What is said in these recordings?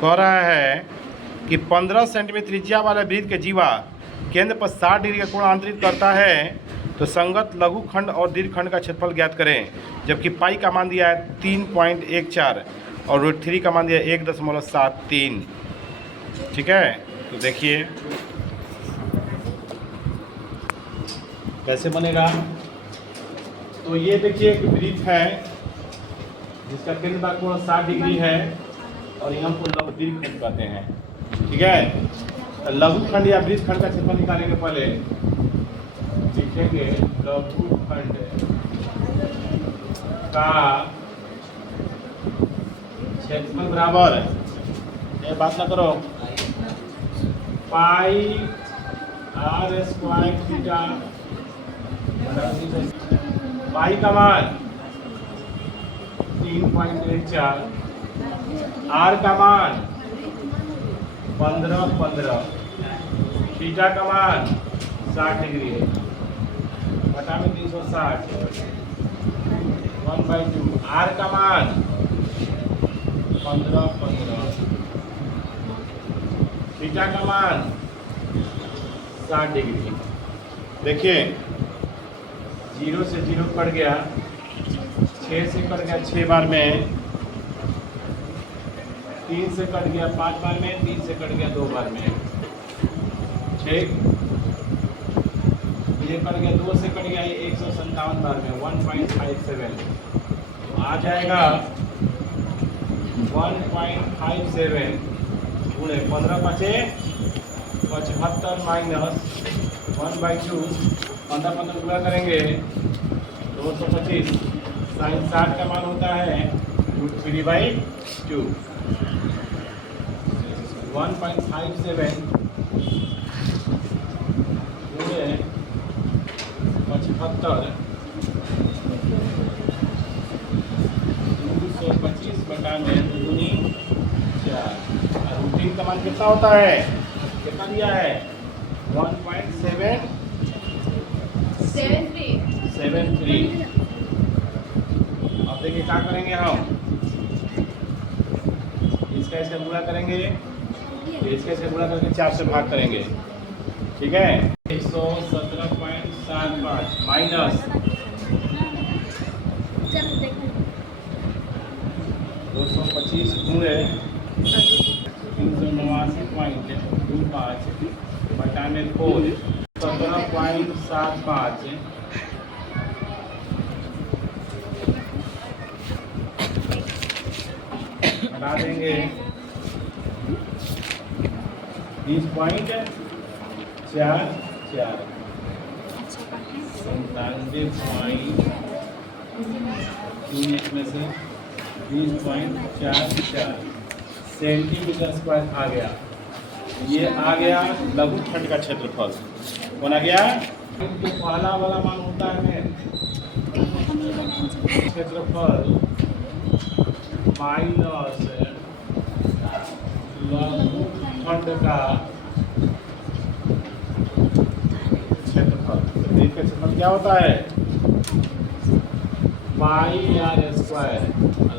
कह रहा है कि 15 सेंटीमीटर त्रिज्या वाले वृत्त के जीवा केंद्र पर 60 डिग्री का कोण आंतरित करता है, तो संगत लघु खंड और दीर्घ खंड का क्षेत्रफल ज्ञात करें। जबकि पाई का मान दिया है 3.14 और √3 का मान दिया है 1.73। ठीक है, तो देखिए कैसे बनेगा। तो ये देखिए एक वृत्त है जिसका केंद्र का कोण 60 डिग्री है और हम को दीर्घ खंड कहते हैं। ठीक है, लघु खंड या वृत्त खंड का क्षेत्रफल निकालेंगे। पहले लिखेंगे लघु खंड का क्षेत्रफल बराबर, ये बात ना करो, पाई r स्क्वायर थीटा। पाई का मान 3.14, r का मान 15, थीटा का मान 60 डिग्री है, बटा में 360, 1/2, r का मान 15, थीटा का मान 60 डिग्री। देखिए 0 से 0 कट गया, 6 से कट गया 6 बार में, 3 से कट गया 5 बार में, 3 से कट गया 2 बार में, 6 ये कट गया, 2 से कट गया 157 बार में, 1.57। तो आ जाएगा 1.57 गुणे 15 बचे 75 माइनस 1/2, 15 गुणा करेंगे 225, साइन 60 का मान होता है √3/2। 1.57 गुणे 75, 225 बटा में 4। √3 का मान कितना होता है, कितना दिया है 1.773। अब देखिए क्या करेंगे हम, इसका गुणा करेंगे, इसका गुणा करके 4 से भाग करेंगे। ठीक है, 117.75 माइनस 225 गुणे 389.25 बटा में 4, 17.75 हटा देंगे 30.44, 97.3 में से 20.44 सेंटीमीटर स्क्वायर आ गया। ये आ गया लघु खंड का क्षेत्रफल। कौन आ गया, पहला वाला मान होता है क्षेत्रफल माइनस लघु खंड का क्षेत्रफल। तो वृत्त का क्षेत्रफल क्या होता है, पाई r स्क्वायर।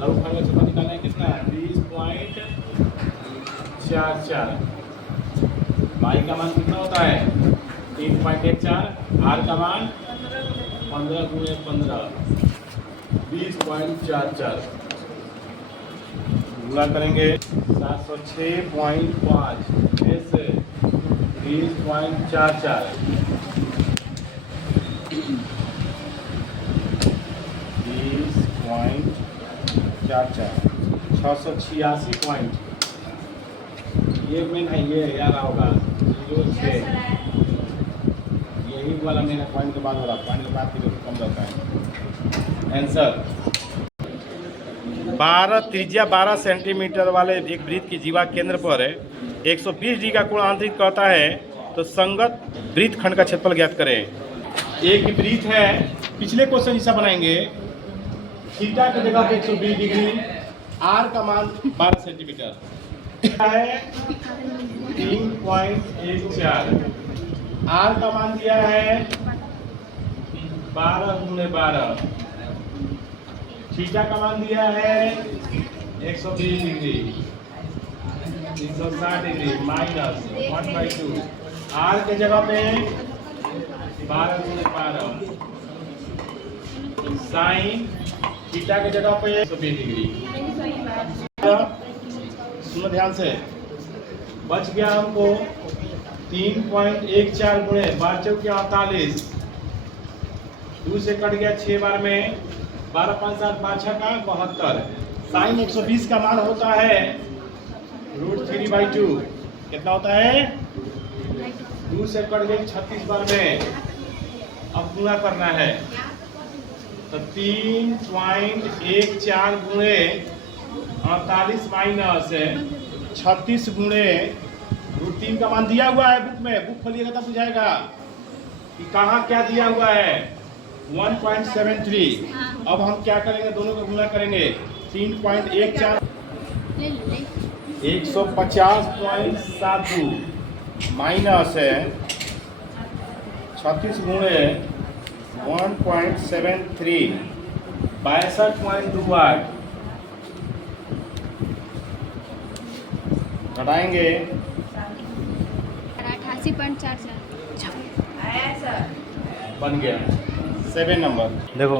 लघु खंड का क्षेत्रफल निकालना है कितना है 20.44। पाई का मान कितना होता है 3.14, r का मान 15 गुणे 15, 20.44 गुणा करेंगे 706.5 से 20.44, 686 पॉइंट। ये में है, ये यार होगा 06, यही वाला मेरा पॉइंट के बाद हो रहा, पॉइंट के बाद की कम रहता है। आंसर 12 त्रिज्या 12 सेंटीमीटर वाले एक वृत्त की जीवा केंद्र पर 120 डिग्री का कोण आंतरिक करता है, तो संगत वृत्त खंड का क्षेत्रफल ज्ञात करें। एक वृत्त है, पिछले क्वेश्चन जैसा बनाएंगे, थीटा की जगह पे 120 डिग्री, आर का मान 12 सेंटीमीटर है, 3.14, आर का मान दिया है 12 गुणे 12, थीटा का मान दिया है 120 डिग्री, 360 डिग्री माइनस 1/2। आर के जगह पे 12 से 12 साइन थीटा के जगह पे 120 डिग्री। सुनो ध्यान से, बच गया हमको 3.14 गुणे 12 चौके 48, 2 से कट गया 6 बार में 12 5 7 5 6 का 72। साइन 120 का मान होता है √3/2। कितना होता है? 2 से कट गए 36 बार में, अब गुणा करना है तो 3.14 गुणे 48 माइनस 36 गुणे √3 का मान दिया हुआ है बुक में। बुक खोलिएगा तब बुझाएगा कि कहाँ क्या दिया हुआ है। 1.73। अब हम क्या करेंगे, दोनों को गुणा करेंगे। 3.14 150.72 माइनस 36 गुणे 1.73 62.28 घटाएंगे 88.44 बन गया 7 नंबर। देखो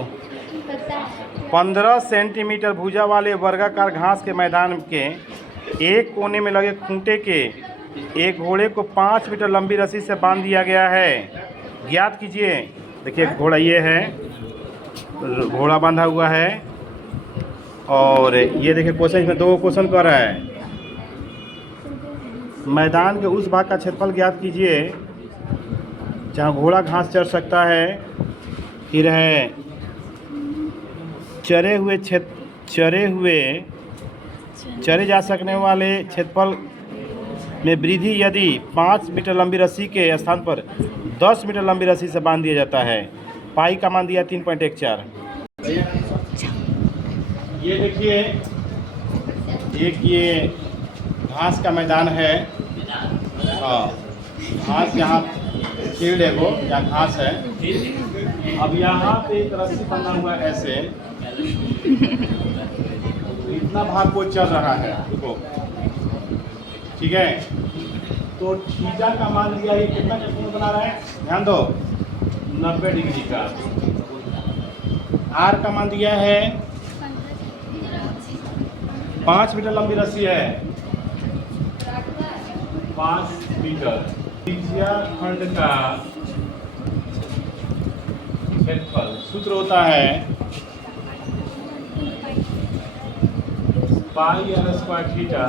15 सेंटीमीटर भुजा वाले वर्गाकार घास के मैदान के एक कोने में लगे खूंटे के एक घोड़े को 5 मीटर लंबी रस्सी से बांध दिया गया है। ज्ञात कीजिए। देखिए घोड़ा ये है, घोड़ा बांधा हुआ है और ये देखिए क्वेश्चन में 2 क्वेश्चन कर रहा है। मैदान के उस भाग का क्षेत्रफल ज्ञात कीजिए जहाँ घोड़ा घास चर सकता है। फिर है चरे जा सकने वाले क्षेत्रफल में वृद्धि यदि 5 मीटर लंबी रस्सी के स्थान पर 10 मीटर लंबी रस्सी से बांध दिया जाता है। पाई का मान दिया 3.14। ये देखिए एक ये घास का मैदान है। हाँ, घास यहाँ फील्ड है, वो यहाँ घास है। अब यहाँ पे एक रस्सी बंधा हुआ है ऐसे, तो इतना भाग वो चल रहा है। देखो ठीक है, तो थीटा का मान लिया, ये कितना का कोण बना रहा है, ध्यान दो, 90 डिग्री का। आर का मान दिया है 5 मीटर लंबी रस्सी है, 5 मीटर। त्रिज्या खंड का क्षेत्रफल सूत्र होता है पाई r स्क्वायर थीटा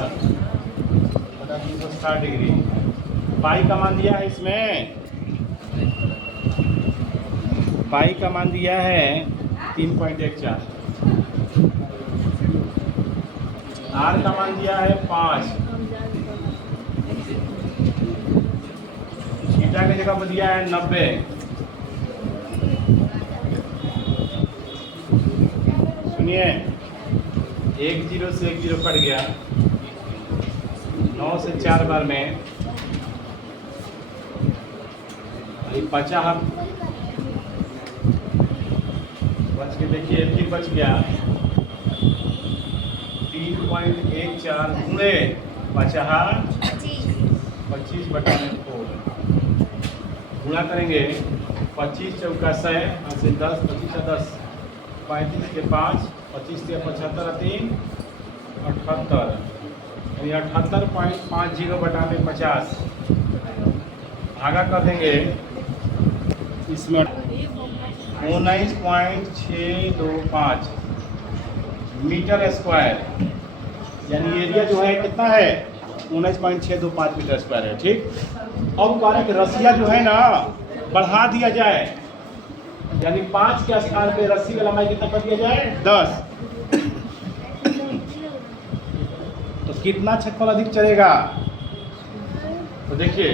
बटा 360 डिग्री। पाई का मान दिया है इसमें, पाई का मान दिया है 3.14। आर का मान दिया है 5। थीटा की जगह पर दिया है 90। सुनिए 1 0 से 1 0 कट गया, 9 से 4 बार में 50 बच के, देखिए फिर बच गया 3.14 गुणे 25 बटा 4 गुणा करेंगे। 25 चौका 100 से 10, 25 से 10, 35 के 5, 25 से 75 3 78, यानी 78.50 बटा में 50 भागा कर देंगे। इसमें 19.625 मीटर स्क्वायर, यानी एरिया जो है कितना है, 19.625 मीटर स्क्वायर है। ठीक, अब कह रहे हैं कि रस्सिया जो है ना बढ़ा दिया जाए, यानी 5 के स्थान पे रस्सी का लंबाई कितना कर दिया जाए, 10। तो कितना क्षेत्रफल अधिक चलेगा, तो देखिए,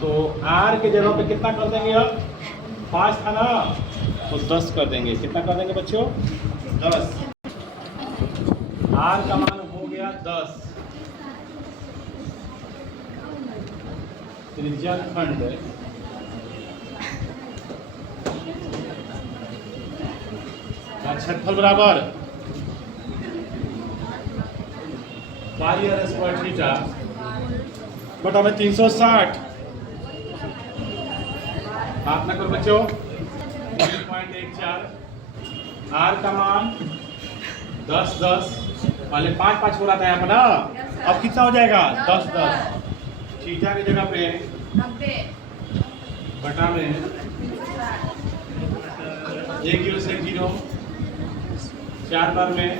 तो आर के जगह पे कितना कर देंगे, अब 5 था ना तो 10 कर देंगे। कितना कर देंगे बच्चों, 10। आर का मान हो गया 10। त्रिज्या खंड का क्षेत्रफल बराबर पाई आर स्क्वायर थीटा बटा में 360। बात ना करो बच्चों। 0.14 आर का मान 10 10 पहले 5 5 हो रहा था यहाँ पर ना, अब कितना हो जाएगा 10 10। थीटा की जगह पे 90 बटा में 1 0 से 1 0 4 बार में,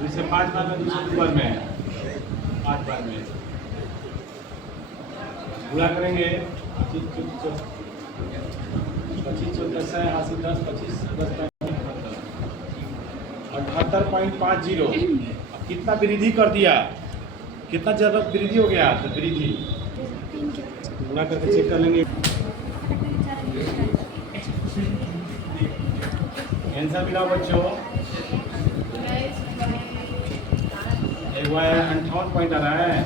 दूसरे 5 बार में, दूसरे 2 बार में, 5 बार में पूरा करेंगे। 25 14 है 80 10 25 10 78.50। अब कितना वृद्धि कर दिया, कितना ज्यादा वृद्धि हो गया, तो वृद्धि पूरा करके चेक कर लेंगे। आंसर मिला बच्चों, एक बार 58 पॉइंट आ रहा है,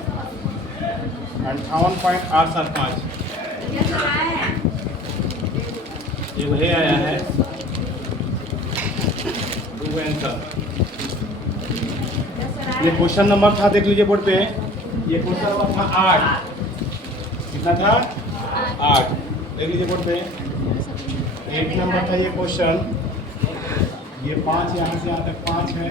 58.875 ये वही आया है। आंसर ये क्वेश्चन नंबर था, देख लीजिए बोर्ड पे, ये क्वेश्चन नंबर था 8। कितना था 8, देख लीजिए बोर्ड पे। 1 नंबर था ये क्वेश्चन, ये 5 यहाँ से यहाँ तक 5 है।